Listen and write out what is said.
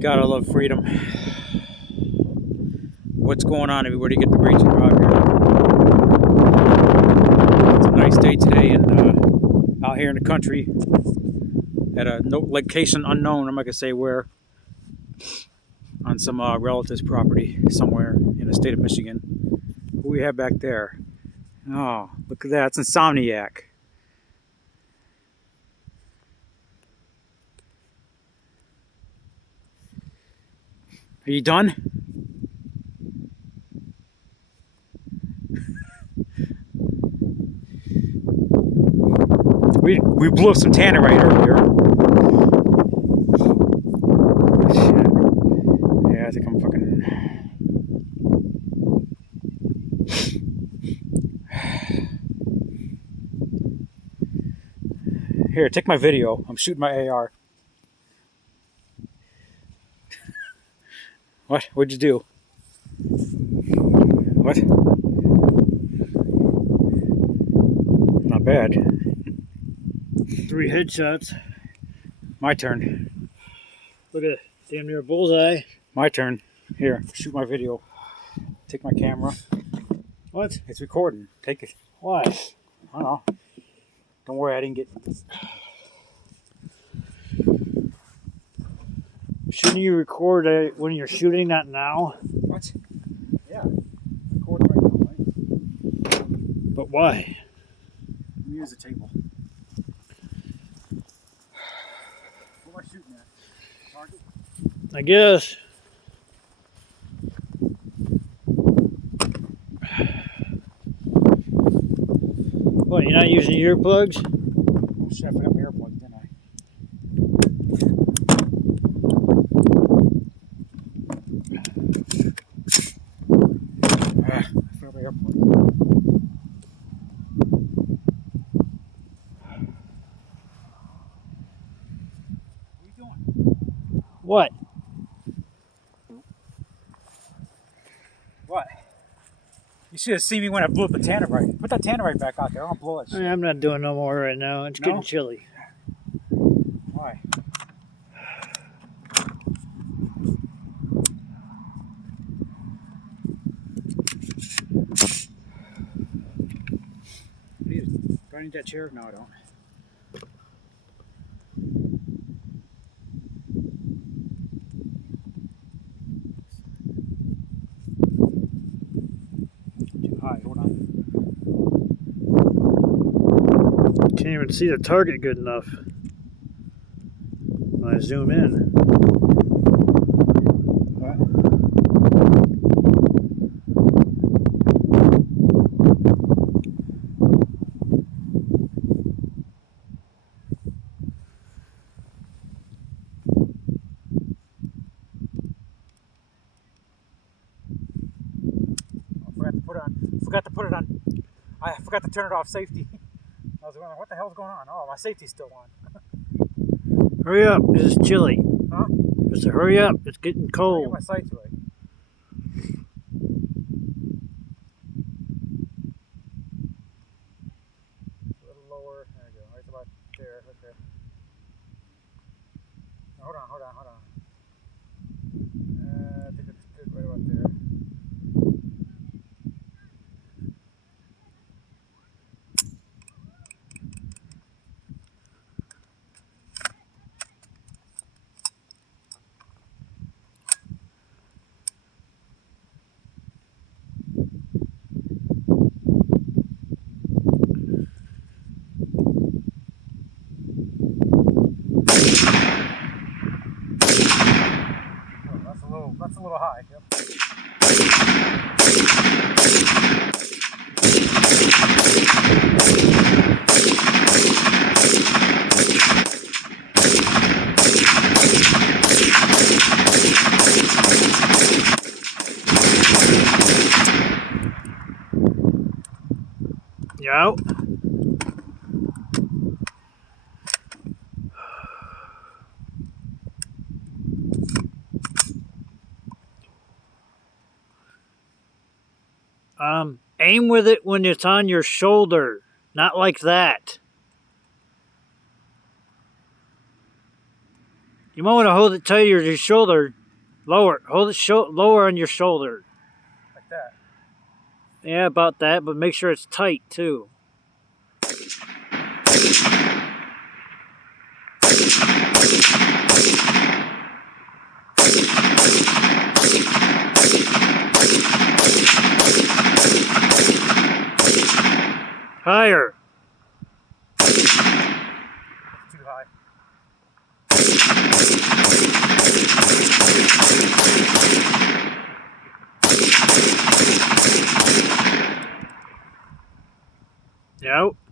Gotta love freedom. What's going on, everybody? Get the Rachel Rob here. It's a nice day today, and out here in the country at a location unknown. I'm not gonna say where. On some relative's property somewhere in the state of Michigan. Who we have back there? Oh, look at that! It's Insomniac. Are you done? We blew up some tannerite earlier. Shit. Yeah, I think I'm fucking. Here, take my video. I'm shooting my AR. What? What'd you do? What? Not bad. 3 headshots. My turn. Look at it. Damn near a bullseye. My turn. Here, shoot my video. Take my camera. What? It's recording. Take it. Why? I don't know. Don't worry, I didn't get this. Shouldn't you record when you're shooting, not now? What? Yeah. Recording right now, right? But why? Let me use the table. What am I shooting at? Target? I guess. What, you're not using earplugs? Oh shit, I forgot my earplugs, didn't I? I forgot my earplugs. What are you doing? What? What? You should have seen me when I blew up the tannerite. Put that tannerite back out there. I don't blow it. I'm not doing no more right now. It's getting chilly. Why? Do I need that chair? No, I don't. Too high. Hold on. Can't even see the target good enough when I zoom in. Forgot to put it on. I forgot to turn it off safety. I was going, what the hell's going on? Oh, my safety's still on. Hurry up, it's chilly. Huh? Just hurry up, it's getting cold. Get my sights right. A little lower. There we go. Right about there. Okay. Now, hold on. I think it's good right about there. That's a little high. Yep. You out? Aim with it when it's on your shoulder, not like that. You might want to hold it tighter to your shoulder. Lower. Hold it lower on your shoulder. Like that. Yeah, about that, but make sure it's tight too. Higher. Too high. Yep.